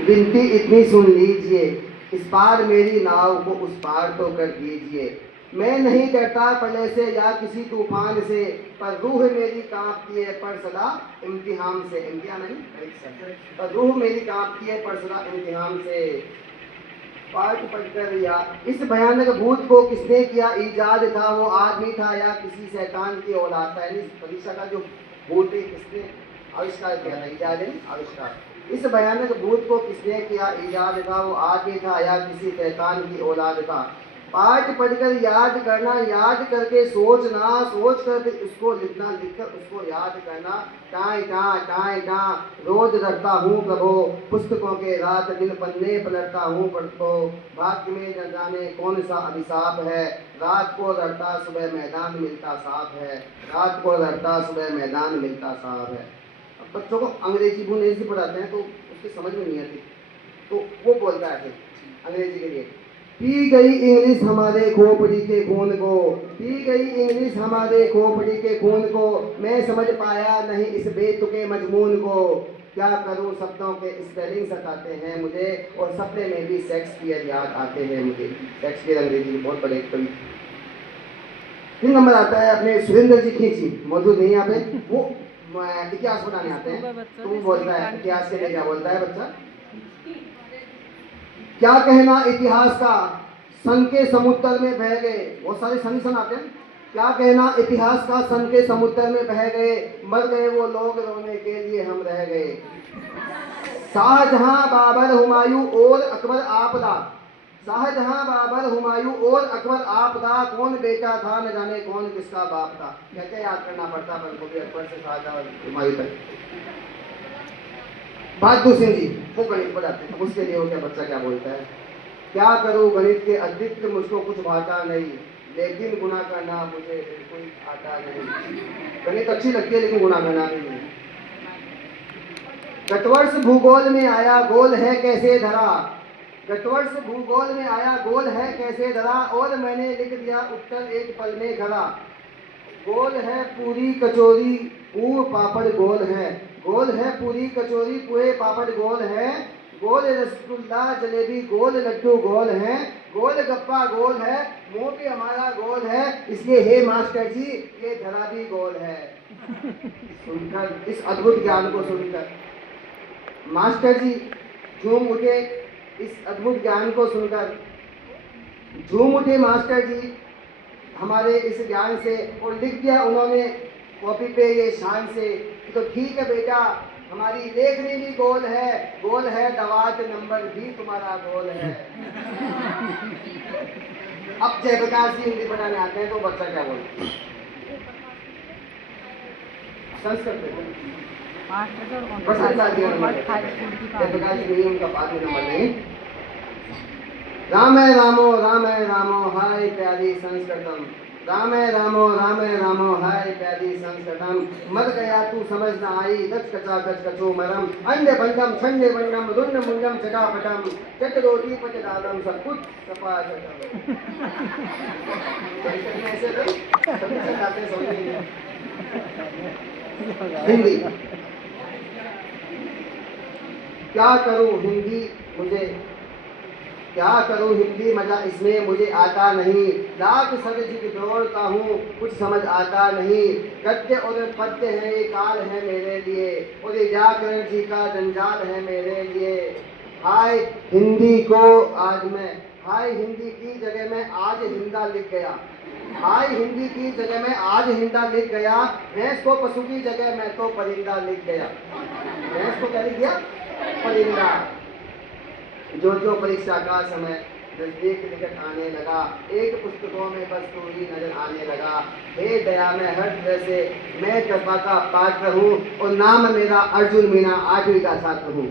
विनती इतनी सुन लीजिए, इस पार मेरी नाव को उस पार तो कर दीजिए। मैं नहीं डरता प्रलय से या किसी तूफान से, पर रूह मेरी कांपती है पर सदा इम्तिहान से। इम्तिहान नहीं, पर रूह मेरी कांपती है पर सदा इम्तिहान से। पाठ पढ़कर या इस भयानक भूत को किसने किया ईजाद था, वो आदमी था या किसी शैतान की औलाद था। यानी परीक्षा का जो भूत है किसने आविष्कार किया था, ईजाद है आविष्कार। इस भयानक भूत को किसने किया ईजाद था, वो आदमी था या किसी शैतान की औलाद था। पाठ पढ़कर याद करना, याद करके सोचना, सोच कर उसको लिखना, लिखकर उसको याद करना। टाई टाँ रोज रखता हूँ प्रभो, पुस्तकों के रात दिन पन्ने पलटता हूँ प्रभो। भाग्य में न जाने कौन सा अभिशाप है, रात को रखता सुबह मैदान मिलता साफ है, रात को रखता सुबह मैदान मिलता साफ है। अब बच्चों को अंग्रेजी बुनेजी पढ़ाते हैं तो उसकी समझ में नहीं आती, तो वो बोलता है अंग्रेजी के लिए, पी गई इंग्लिश हमारे खोपड़ी के खून को, पी गई इंग्लिश हमारे खोपड़ी के खून को, मैं समझ पाया नहीं इस बेतुके मजमून को। क्या करूं शब्दों के स्पेलिंग सताते हैं मुझे, और सपने में भी शेक्सपियर याद आते हैं मुझे। शेक्सपियर अंग्रेजी के बहुत बड़े कवि। 3 नंबर आता है अपने सुरेंद्र जी खींची, मौजूद नहीं यहाँ पे, वो इतिहास पढ़ाने आते हैं। तो वो बोलता है इतिहास के लिए, क्या बोलता है बच्चा, क्या कहना इतिहास का सन के समुद्र में बह गए। बहुत सारे सन आते हैं। क्या कहना इतिहास का सन के समुद्र में बह गए, मर गए वो लोग रोने के लिए हम रह गए। शाहजहां बाबर हुमायूं और अकबर आपदा, शाहजहां बाबर हुमायूं और अकबर आपदा, कौन बेटा था न जाने कौन किसका बाप था। कहते याद करना पड़ता पर को भी अकबर से शाहजहां हुमायूं तक। बहादुर सिंह जी वो गणित पढ़ाते हैं, उसके लिए वो क्या बच्चा क्या बोलता है, क्या करूं गणित के अतिरिक्त मुझको कुछ भाता नहीं, लेकिन गुना करना मुझे बिल्कुल आता नहीं। गणित अच्छी लगती है लेकिन गुना करना नहीं। गतवर्ष भूगोल में आया गोल है कैसे धरा, गतवर्ष भूगोल में आया गोल है कैसे धरा, और मैंने लिख दिया उत्तर एक पल में घरा। गोल है पूरी कचौरी पूर पापड़ गोल है, गोल है पूरी कचौरी पूरे पापड़ गोल है, गोल रसगुल्ला जलेबी गोल लड्डू गोल है, गोल गप्पा गोल है, मुंह भी हमारा गोल है, इसलिए हे मास्टर जी ये धरा भी गोल है। सुनकर इस अद्भुत ज्ञान को सुनकर मास्टर जी झूम उठे, इस अद्भुत ज्ञान को सुनकर झूम उठे मास्टर जी हमारे इस ज्ञान से, और लिख दिया उन्होंने कॉपी पे ये शान से, तो ठीक है बेटा हमारी लेखनी भी गोल है दवात नंबर भी तुम्हारा गोल है। अब जयप्रकाश जी हिंदी पढ़ाने आते हैं तो बच्चा क्या बोलता है, संस्कृत में जयप्रकाश जी उनका बाद में नंबर नहीं। राम रामो हाय प्यारी संस्कृतम, राम रामो हाय प्यारी संस्कृतम, मर गया तू समझ न आई दच कचा कच कचो मरम, अंडे बंडम छंडे बंडम रुंड मुंडम चटापटम, चट रोटी पच दालम सब कुछ सपा चटम। ऐसे भाई सभी चटाते समझेंगे। हिंदी क्या करूं हिंदी मुझे, क्या करूं हिंदी मजा इसमें मुझे आता नहीं, लाख सदजी दौड़ता हूँ कुछ समझ आता नहीं, गद्य और पद्य है ये काल है मेरे लिए, और ये व्याकरण जी का जंजाल है मेरे लिए। हाय हिंदी को आज मैं, हाय हिंदी की जगह में आज हिंदा लिख गया, हाय हिंदी की जगह में आज हिंदा लिख गया, भैंस को पशु की जगह मैं तो परिंदा लिख गया। भैंस को क्या लिख दिया, परिंदा। जो जो परीक्षा का समय नजदीक निकट आने लगा, एक पुस्तकों में बस तू ही नजर आने लगा, हे दया में हर तरह से मैं कृपा का पात्र हूँ, और नाम मेरा अर्जुन मीना 8वीं का छात्र हूँ।